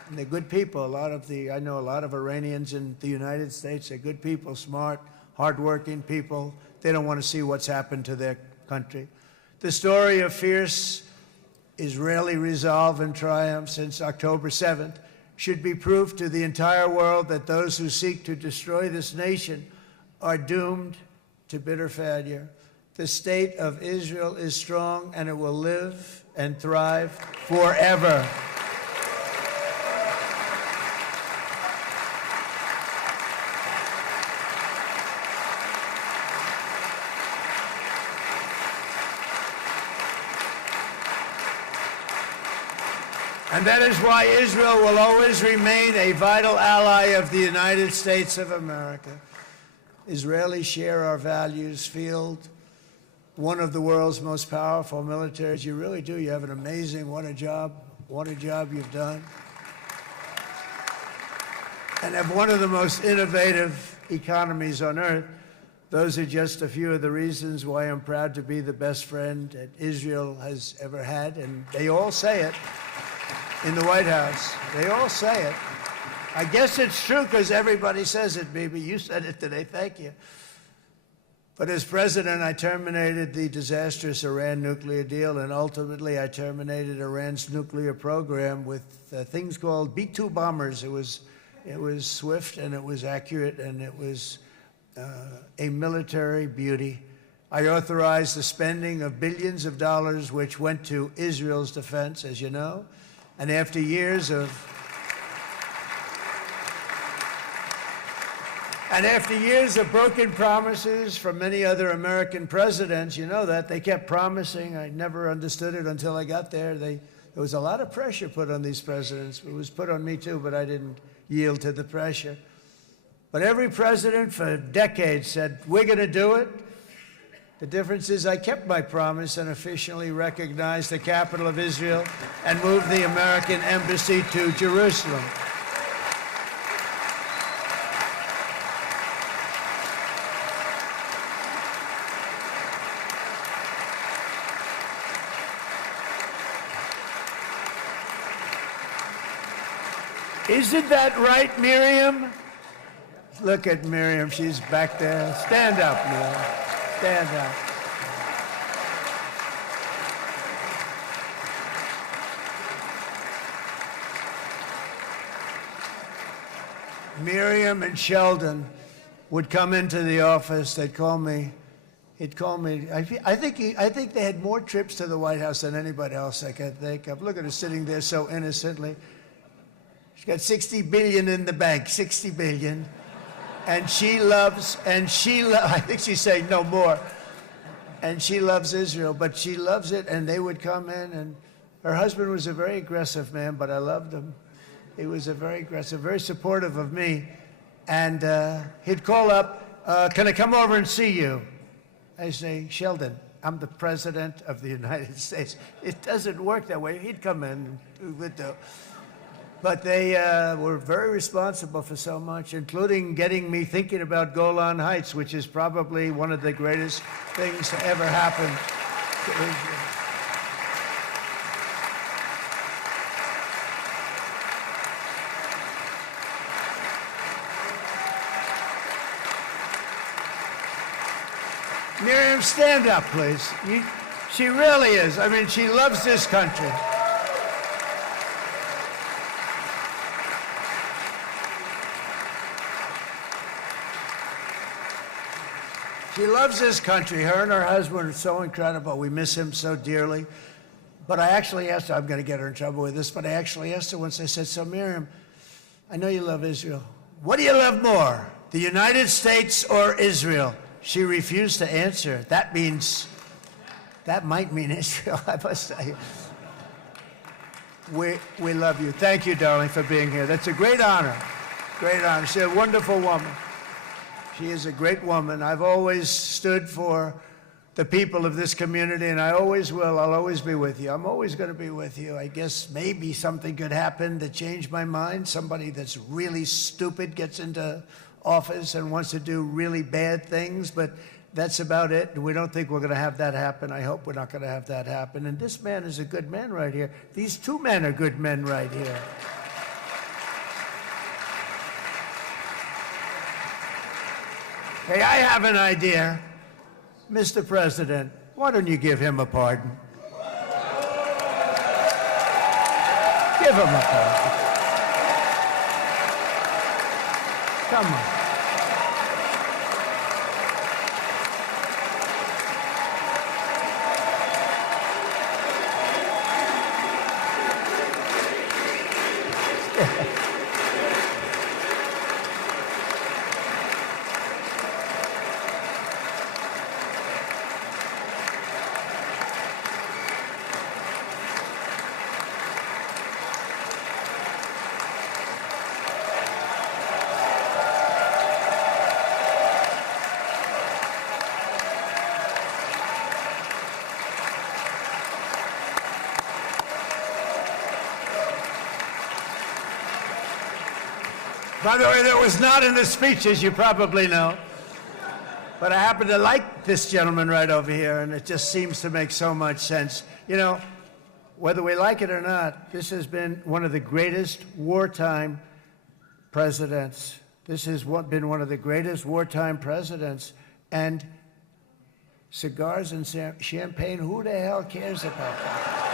And they're good people. I know a lot of Iranians in the United States. They're good people, smart, hardworking people. They don't want to see what's happened to their country. The story of fierce Israeli resolve and triumph since October 7th should be proof to the entire world that those who seek to destroy this nation are doomed to bitter failure. The state of Israel is strong, and it will live and thrive forever. And that is why Israel will always remain a vital ally of the United States of America. Israelis share our values, field one of the world's most powerful militaries. You really do. You have an amazing, what a job you've done. And have one of the most innovative economies on earth. Those are just a few of the reasons why I'm proud to be the best friend that Israel has ever had. And they all say it in the White House. They all say it. I guess it's true because everybody says it, Bibi. You said it today. Thank you. But as president, I terminated the disastrous Iran nuclear deal, and ultimately I terminated Iran's nuclear program with things called B-2 bombers. It was swift, and it was accurate, and it was a military beauty. I authorized the spending of billions of dollars, which went to Israel's defense, as you know. And after years of broken promises from many other American presidents, you know that, they kept promising. I never understood it until I got there. There was a lot of pressure put on these presidents. It was put on me too, but I didn't yield to the pressure. But every president for decades said, we're going to do it. The difference is I kept my promise and officially recognized the capital of Israel and moved the American embassy to Jerusalem. Isn't that right, Miriam? Look at Miriam. She's back there. Stand up, Miriam. Stand up. Miriam and Sheldon would come into the office. They'd call me. He'd call me. I think they had more trips to the White House than anybody else I can think of. Look at her sitting there so innocently. She's got 60 billion in the bank, 60 billion. And I think she's saying no more. And she loves Israel, but she loves it, and they would come in, and her husband was a very aggressive man, but I loved him. He was a very aggressive, very supportive of me. And he'd call up, can I come over and see you? I say, Sheldon, I'm the President of the United States. It doesn't work that way. He'd come in, we would do. But they were very responsible for so much, including getting me thinking about Golan Heights, which is probably one of the greatest things to ever happen to Israel. Miriam, stand up, please. She really is. I mean, she loves this country. She loves this country. Her and her husband are so incredible. We miss him so dearly. But I actually asked her, I'm going to get her in trouble with this, but I actually asked her once, I said, so Miriam, I know you love Israel. What do you love more, the United States or Israel? She refused to answer. That might mean Israel, I must say. We love you. Thank you, darling, for being here. That's a great honor. Great honor. She's a wonderful woman. She is a great woman. I've always stood for the people of this community, and I always will. I'll always be with you. I'm always going to be with you. I guess maybe something could happen to change my mind. Somebody that's really stupid gets into office and wants to do really bad things, but that's about it. We don't think we're going to have that happen. I hope we're not going to have that happen. And this man is a good man right here. These two men are good men right here. Hey, I have an idea. Mr. President, why don't you give him a pardon? Give him a pardon. Come on. By the way, that was not in the speech, as you probably know. But I happen to like this gentleman right over here, and it just seems to make so much sense. You know, whether we like it or not, this has been one of the greatest wartime presidents. This has been one of the greatest wartime presidents. And cigars and champagne, who the hell cares about that?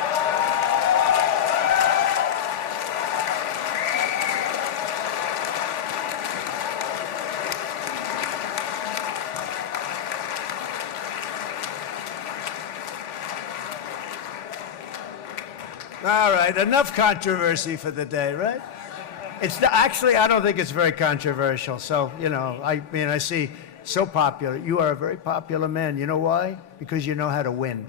All right, enough controversy for the day, right? Actually, I don't think it's very controversial. So, you know, I mean, I see so popular. You are a very popular man. You know why? Because you know how to win.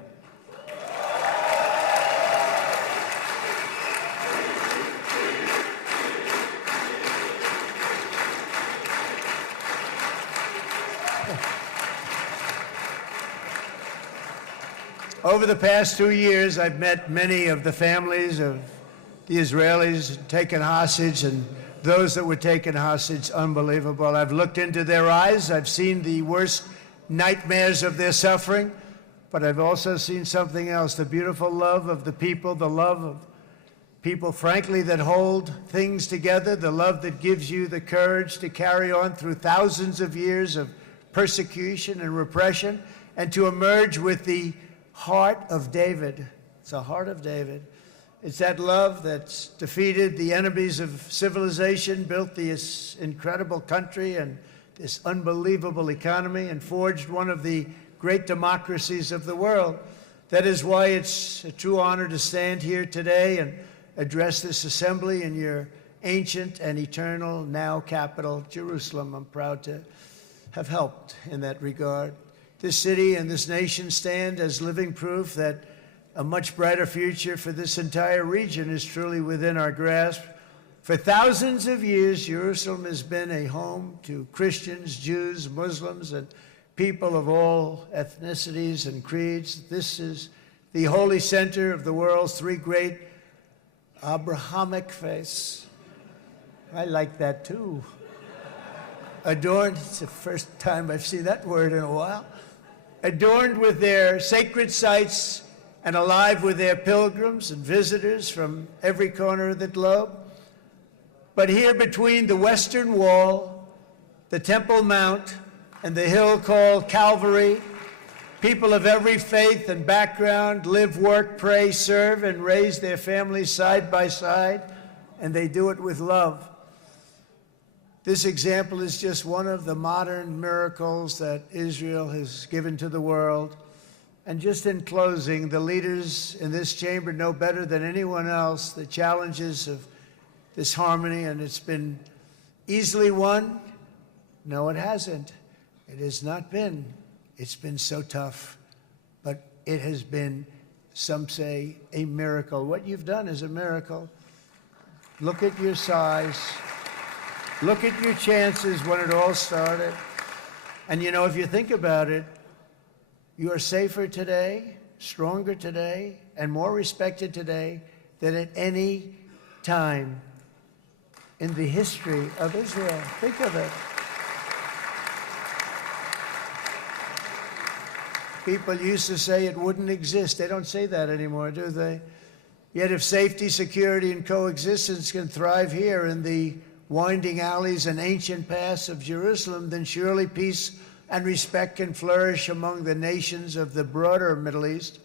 Over the past 2 years, I've met many of the families of the Israelis taken hostage and those that were taken hostage. Unbelievable. I've looked into their eyes. I've seen the worst nightmares of their suffering, but I've also seen something else, the beautiful love of the people, the love of People, frankly, that hold things together, the love that gives you the courage to carry on through thousands of years of persecution and repression, and to emerge with the heart of David. It's the heart of David. It's that love that's defeated the enemies of civilization, built this incredible country and this unbelievable economy, and forged one of the great democracies of the world. That is why it's a true honor to stand here today and address this assembly in your ancient and eternal now capital, Jerusalem. I'm proud to have helped in that regard. This city and this nation stand as living proof that a much brighter future for this entire region is truly within our grasp. For thousands of years, Jerusalem has been a home to Christians, Jews, Muslims, and people of all ethnicities and creeds. This is the holy center of the world's three great Abrahamic faiths. I like that too. Adorned, it's the first time I've seen that word in a while. Adorned with their sacred sites and alive with their pilgrims and visitors from every corner of the globe. But here between the Western Wall, the Temple Mount, and the hill called Calvary, people of every faith and background live, work, pray, serve, and raise their families side by side, and they do it with love. This example is just one of the modern miracles that Israel has given to the world. And just in closing, the leaders in this chamber know better than anyone else the challenges of this harmony, and it's been easily won. No, it hasn't. It has not been. It's been so tough, but it has been, some say, a miracle. What you've done is a miracle. Look at your size. Look at your chances when it all started. And you know, if you think about it, you are safer today, stronger today, and more respected today than at any time in the history of Israel. Think of it. People used to say it wouldn't exist. They don't say that anymore, do they? Yet if safety, security, and coexistence can thrive here in the winding alleys and ancient paths of Jerusalem, then surely peace and respect can flourish among the nations of the broader Middle East.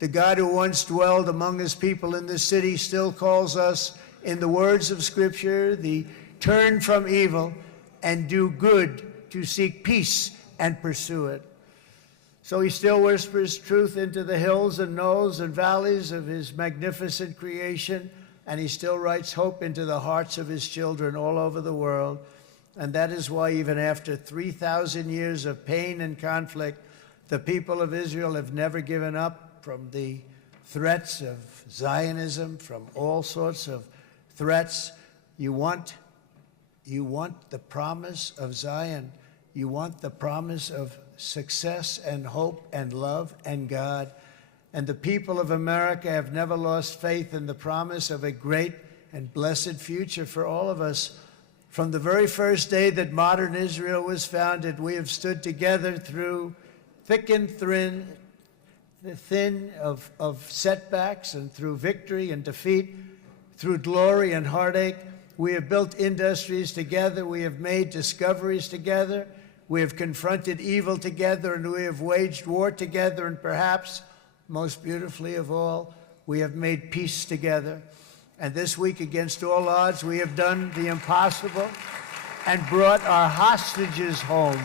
The God who once dwelled among his people in this city still calls us, in the words of Scripture, the turn from evil and do good, to seek peace and pursue it. So he still whispers truth into the hills and knolls and valleys of his magnificent creation, and he still writes hope into the hearts of his children all over the world. And that is why even after 3,000 years of pain and conflict, the people of Israel have never given up from the threats of Zionism, from all sorts of threats. You want the promise of Zion. You want the promise of success and hope and love and God. And the people of America have never lost faith in the promise of a great and blessed future for all of us. From the very first day that modern Israel was founded, we have stood together through thick and thin of setbacks, and through victory and defeat, through glory and heartache. We have built industries together. We have made discoveries together. We have confronted evil together, and we have waged war together, and perhaps, most beautifully of all, we have made peace together. And this week, against all odds, we have done the impossible and brought our hostages home.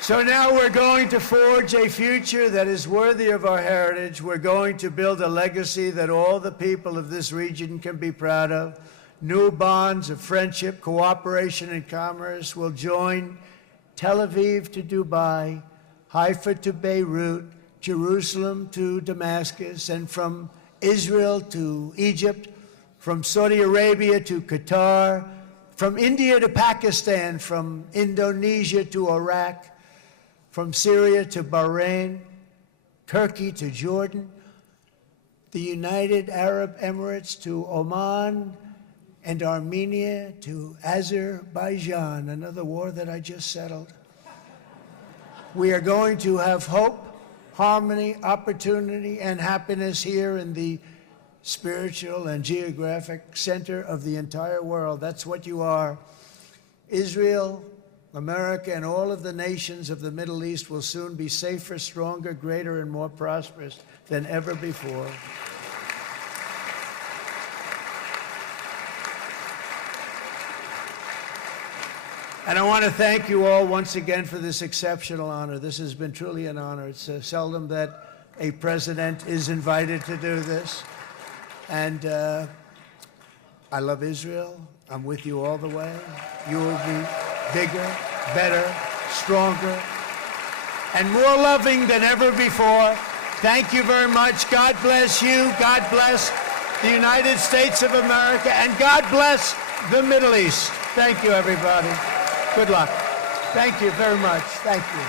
So now we're going to forge a future that is worthy of our heritage. We're going to build a legacy that all the people of this region can be proud of. New bonds of friendship, cooperation, and commerce will join Tel Aviv to Dubai, Haifa to Beirut, Jerusalem to Damascus, and from Israel to Egypt, from Saudi Arabia to Qatar, from India to Pakistan, from Indonesia to Iraq, from Syria to Bahrain, Turkey to Jordan. the United Arab Emirates, to Oman and Armenia, to Azerbaijan, another war that I just settled. We are going to have hope, harmony, opportunity, and happiness here in the spiritual and geographic center of the entire world. That's what you are. Israel, America, and all of the nations of the Middle East will soon be safer, stronger, greater, and more prosperous than ever before. And I want to thank you all once again for this exceptional honor. This has been truly an honor. It's seldom that a president is invited to do this. And I love Israel. I'm with you all the way. You will be bigger, better, stronger, and more loving than ever before. Thank you very much. God bless you. God bless the United States of America. And God bless the Middle East. Thank you, everybody. Good luck. Thank you very much. Thank you.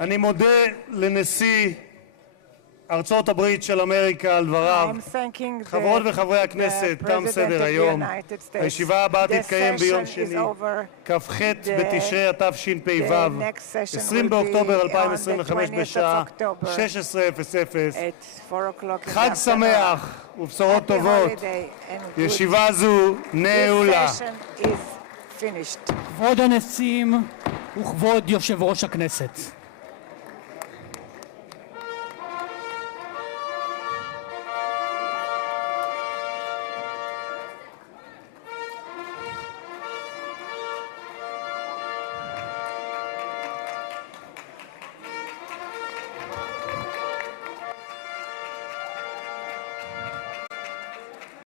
אני מודה לנשיא ארצות הברית של אמריקה על דבריו. חברות וחברי הכנסת, תם סדר היום. הישיבה הבאה תתקיים ביום שני, כ"ח בתשרי התשפ"ו, 20 באוקטובר 2025 בשעה 16:00. חג שמח ובשורות טובות. ישיבה זו נעולה. כבוד הנשיאים וכבוד יושב ראש הכנסת.